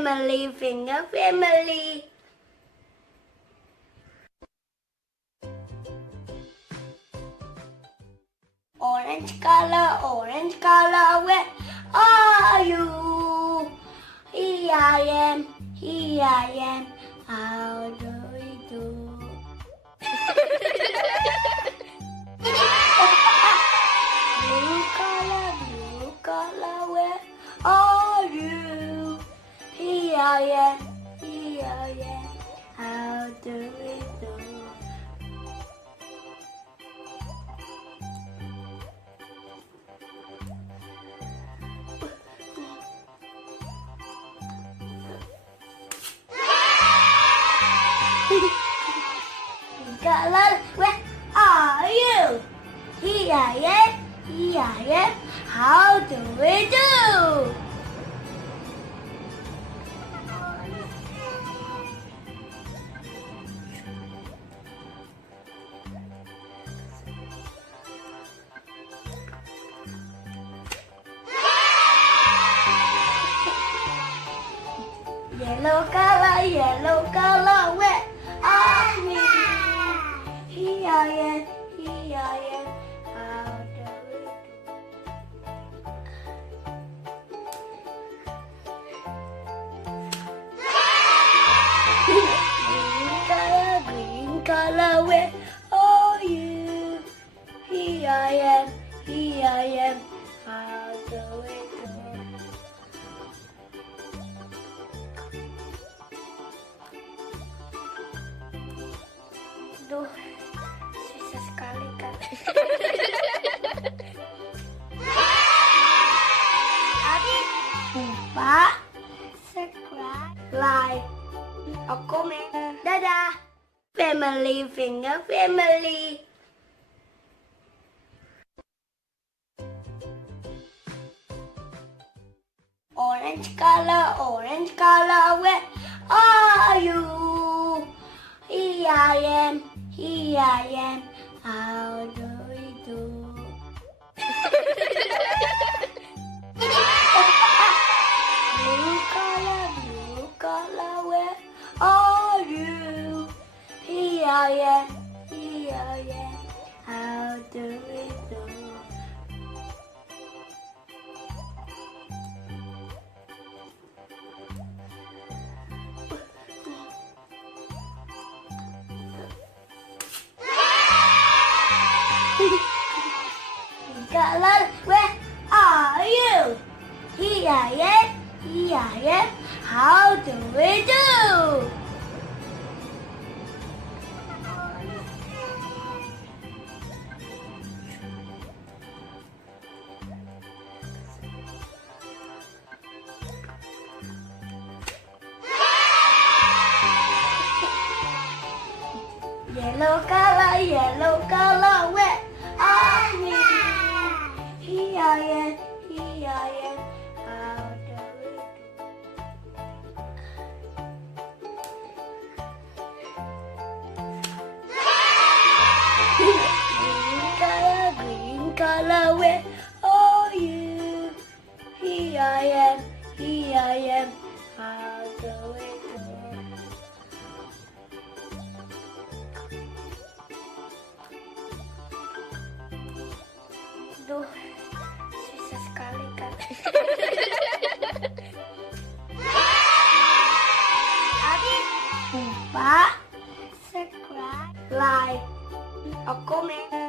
family, finger family. Orange color, where are you? Here I am, how do we do? Blue color, where are you? Here I am, how do we do? Color, where are you? Here I am, how do we do? Yellow color, where are you? Here I am, how do we do? Green color, where are you? Here I am, how do we do? Duh, susah sekali kan. Adik, lupa subscribe, like, comment. Dadah, family, finger family. Orange color, where are you? Here I am, how do we do? Blue color, where are you? Here I am, how do we do? Color, where are you? Here I am, how do we do? Yellow color, where are you? Here I am, how do we do? Green color, where are you? Here I am, how do we do? Duh, susah sekali kan. Adik, lupa subscribe, like, comment.